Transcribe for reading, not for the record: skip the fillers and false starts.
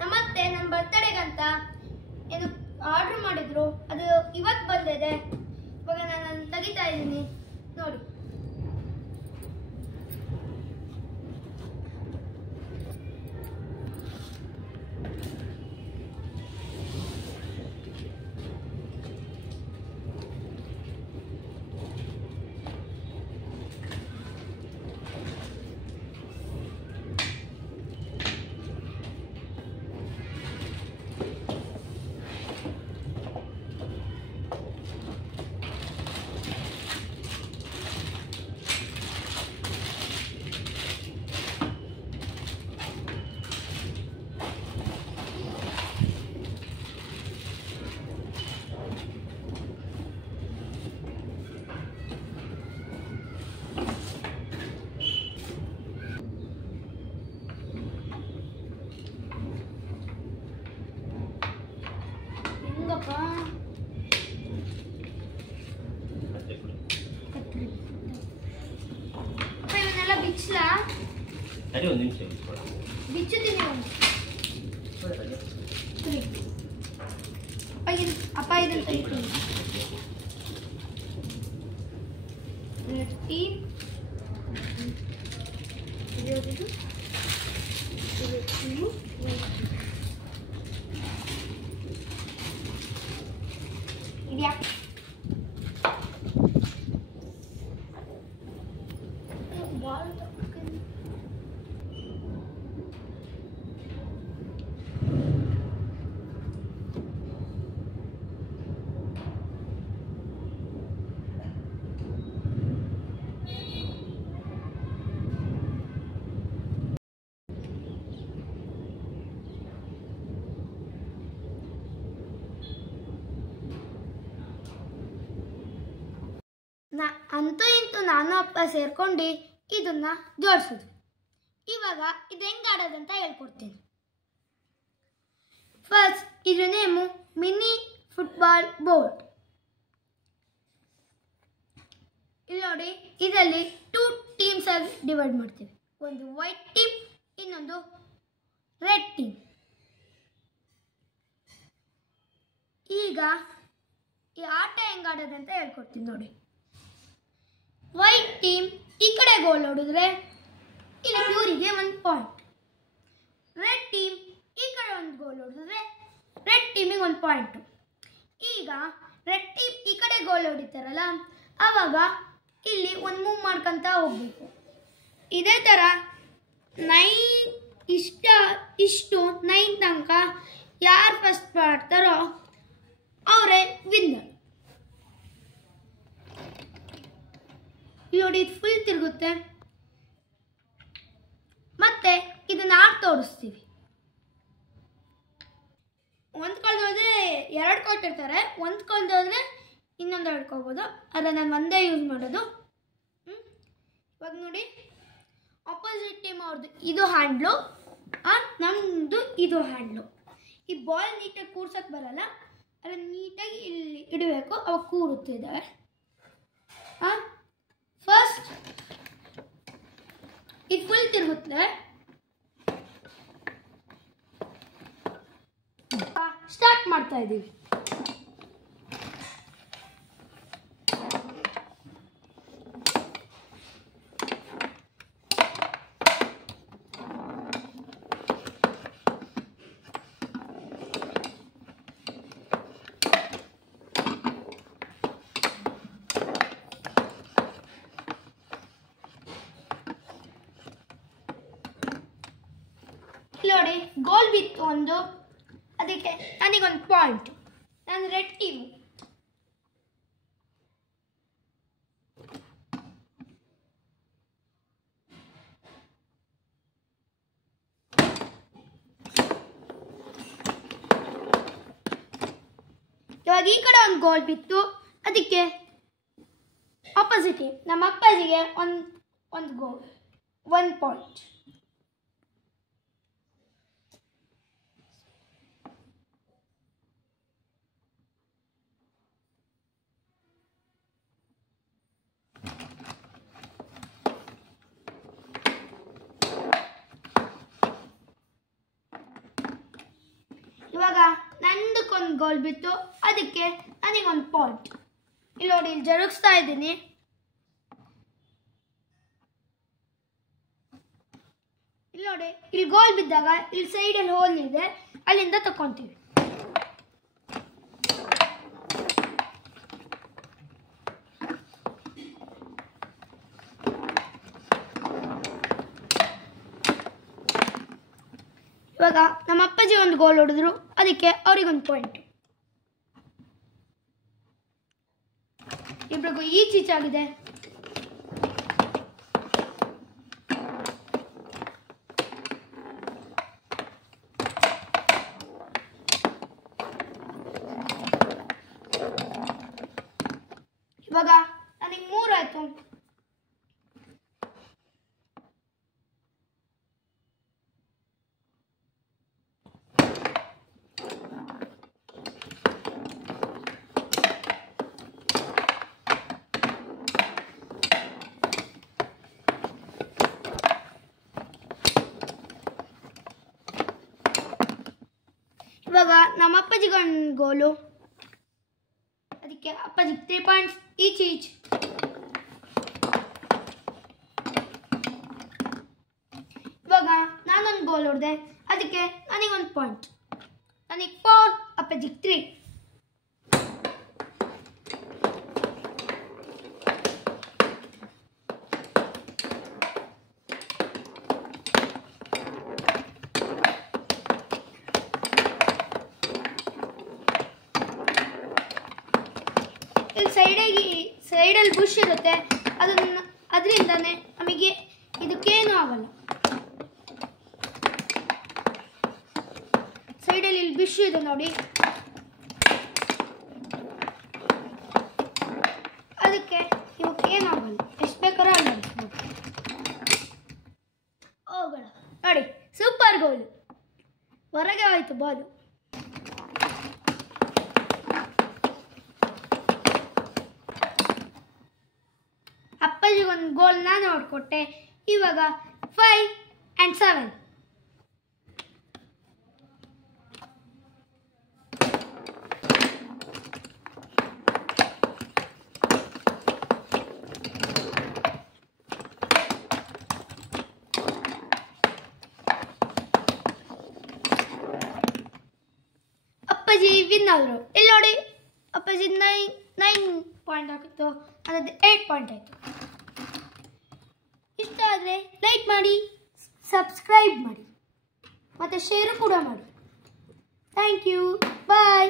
ನಮ್ಮತ್ತೆ ನನ್ನ ಬರ್ತಡೇಗಂತ ಏನು ಆರ್ಡರ್ ಮಾಡಿದ್ರು, ಅದು ಇವತ್ತು ಬಂದಿದೆ. ಇವಾಗ ನಾನು ತೆಗಿತಾ ಇದ್ದೀನಿ ನೋಡಿ. ಇವನ್ನೆಲ್ಲ ಬಿಚ್ಚಲಾ? ಸರಿ, ಒಂದು ನಿಮಿಷ ಬಿಚ್ಚುತ್ತೀನಿ. ಅಪ್ಪ ಇದನ್ನು ತೆಗಿತೀನಿ. ಇದೆಯಾ? ಅಂತೂ ಇಂತೂ ನಾನು ಅಪ್ಪ ಸೇರ್ಕೊಂಡು ಇದನ್ನ ಜೋಡಿಸೋದು. ಇವಾಗ ಇದು ಹೆಂಗೆ ಆಡೋದಂತ ಹೇಳ್ಕೊಡ್ತೀನಿ. ಫಸ್ಟ್ ಇದ್ರ ನೇಮು ಮಿನಿ ಫುಟ್ಬಾಲ್ ಬೋರ್ಡ್. ಇಲ್ಲಿ ನೋಡಿ, ಇದರಲ್ಲಿ 2 ಟೀಮ್ಸ್ ಆಗಿ ಡಿವೈಡ್ ಮಾಡ್ತೀವಿ. ಒಂದು ವೈಟ್ ಟೀಮ್, ಇನ್ನೊಂದು ರೆಡ್ ಟೀಮ್. ಈಗ ಈ ಆಟ ಹೆಂಗೆ ಆಡೋದಂತ ಹೇಳ್ಕೊಡ್ತೀನಿ ನೋಡಿ. ವೈಟ್ ಟೀಮ್ ಈ ಕಡೆ ಗೋಲ್ ಹೊಡಿದ್ರೆ ಇಲ್ಲಿ ಇವರಿಗೆ 1 ಪಾಯಿಂಟ್. ರೆಡ್ ಟೀಮ್ ಈ ಕಡೆ ಒಂದು ಗೋಲ್ ಹೊಡಿದ್ರೆ ರೆಡ್ ಟೀಮಿಗೆ 1 ಪಾಯಿಂಟ್. ಈಗ ರೆಡ್ ಟೀಮ್ ಈ ಕಡೆ ಗೋಲ್ ಹೊಡಿತಾರಲ್ಲ, ಆವಾಗ ಇಲ್ಲಿ ಒಂದು ಮೂವ್ ಮಾಡ್ಕೊತ ಹೋಗ್ಬೇಕು. ಇದೇ ಥರ 9 ಇಷ್ಟು 9 ತನಕ ಯಾರು ಫಸ್ಟ್ ಮಾಡ್ತಾರೋ ಅವರೇ ವಿನ್ನರ್. ನೋಡಿ, ಇದು ಫುಲ್ ತಿರುಗುತ್ತೆ. ಮತ್ತೆ ಇದನ್ನ ಆಟ ತೋರಿಸ್ತೀವಿ. ಒಂದು ಕಾಲ್ದು ಹೋದ್ರೆ 2 ಕೊಟ್ಟಿರ್ತಾರೆ, ಒಂದು ಕಾಲ್ದು ಹೋದ್ರೆ ಇನ್ನೊಂದು ಹೇಳ್ಕೋಬೋದು. ಅದನ್ನು ನಾನು ಒಂದೇ ಯೂಸ್ ಮಾಡೋದು. ಇವಾಗ ನೋಡಿ, ಆಪೋಸಿಟ್ ಟೀಮ್ ಅವ್ರದ್ದು ಇದು ಹ್ಯಾಂಡ್ಲು, ನಮ್ಮದು ಇದು ಹ್ಯಾಂಡ್ಲು. ಈ ಬಾಲ್ ನೀಟಾಗಿ ಕೂರ್ಸೋಕ್ಕೆ ಬರಲ್ಲ, ಅದನ್ನು ನೀಟಾಗಿ ಇಲ್ಲಿ ಇಡಬೇಕು, ಅವಾಗ ಕೂರುತ್ತೆ ಇದ್ದಾವೆ. ಫಸ್ಟ್ ಇದು ಫುಲ್ ತಿರುಗುತ್ತೆ. ಸ್ಟಾರ್ಟ್ ಮಾಡ್ತಾ ಇದ್ದೀವಿ. ನೋಡಿ, ಗೋಲ್ ಬಿತ್ತು ಒಂದು, ಅದಕ್ಕೆ ನನಗೊಂದು ಪಾಯಿಂಟ್. ನಾನು ರೆಡ್ ಟೀಮು. ಇವಾಗ ಈ ಕಡೆ ಒಂದು ಗೋಲ್ ಬಿತ್ತು, ಅದಕ್ಕೆ ಆಪೋಸಿಟ್ ಟೀಮ್ ನಮ್ಮ ಅಪ್ಪಾಜಿಗೆ ಒಂದು ಗೋಲ್, 1 ಪಾಯಿಂಟ್. ಗೋಲ್ ಬಿತ್ತು, ಅದಕ್ಕೆ ನನಗೊಂದು ಪಾಯಿಂಟ್. ಇಲ್ಲಿ ನೋಡಿ, ಇಲ್ಲಿ ಜರುಗಿಸ್ತಾ ಇದ್ದೀನಿ. ಇಲ್ಲಿ ನೋಡಿ, ಇಲ್ಲಿ ಗೋಲ್ ಬಿದ್ದಾಗ ಇಲ್ಲಿ ಸೈಡಲ್ಲಿ ಹೋಲ್ ಇದೆ, ಅಲ್ಲಿಂದ ತಕೊಂತೀವಿ. ಇವಾಗ ನಮ್ಮ ಅಪ್ಪಾಜಿ ಒಂದು ಗೋಲ್ ಹೊಡೆದ್ರು, ಅದಕ್ಕೆ ಅವರಿಗೊಂದು ಪಾಯಿಂಟ್. ಇಬ್ಬರಿಗೂ ಈಚೀಚಾಗಿದೆ. ಇವಾಗ ನನಗೆ 3 ಆಯ್ತು. ಇವಾಗ ನಮ್ಮ ಅಪ್ಪಾಜಿಗೊಂದು ಗೋಲು, ಅದಕ್ಕೆ ಅಪ್ಪಾಜಿಗೆ 3 ಪಾಯಿಂಟ್ಸ್ ಈಚ್. ಇವಾಗ ನಾನೊಂದು ಗೋಲ್ ಹೊಡೆದೆ, ಅದಕ್ಕೆ ನನಗೊಂದು ಪಾಯಿಂಟ್. ನನಗೆ 4, ಅಪ್ಪಾಜಿಗೆ 3. ಇಲ್ಲಿ ಸೈಡಲ್ಲಿ ಬುಷ್ ಇರುತ್ತೆ, ಅದರಿಂದನೇ ನಮಗೆ ಇದಕ್ಕೇನು ಆಗಲ್ಲ. ಸೈಡಲ್ಲಿ ಇಲ್ಲಿ ಬುಷ್ ಇದೆ ನೋಡಿ, ಅದಕ್ಕೆ ಇವಕ್ಕೇನು ಆಗಲ್ಲ. ಎಷ್ಟು ಬೇಕಾದ್ರೂ ಅಲ್ಲ ಹೋಗೋಣ. ನೋಡಿ, ಸೂಪರ್ ಗೋಲ್, ಹೊರಗೆ ಹೋಯ್ತು ಬಾಲು. ಅಪ್ಪಾಜಿಗೊಂದು ಗೋಲ್ ನಾನು ಹೊಡ್ಕೊಟ್ಟೆ. ಇವಾಗ 5 and 7. ಅಪ್ಪಾಜಿ ವಿನ್ ಆದರು. ಇಲ್ಲಿ ನೋಡಿ, ಅಪ್ಪಾಜಿ 9 ಪಾಯಿಂಟ್ ಆಗಿತ್ತು, ಅನ್ನೋದು 8 ಪಾಯಿಂಟ್ ಆಯಿತು. ಇಷ್ಟ ಆದರೆ ಲೈಕ್ ಮಾಡಿ, ಸಬ್ಸ್ಕ್ರೈಬ್ ಮಾಡಿ, ಮತ್ತು ಶೇರು ಕೂಡ ಮಾಡಿ. Thank you, bye.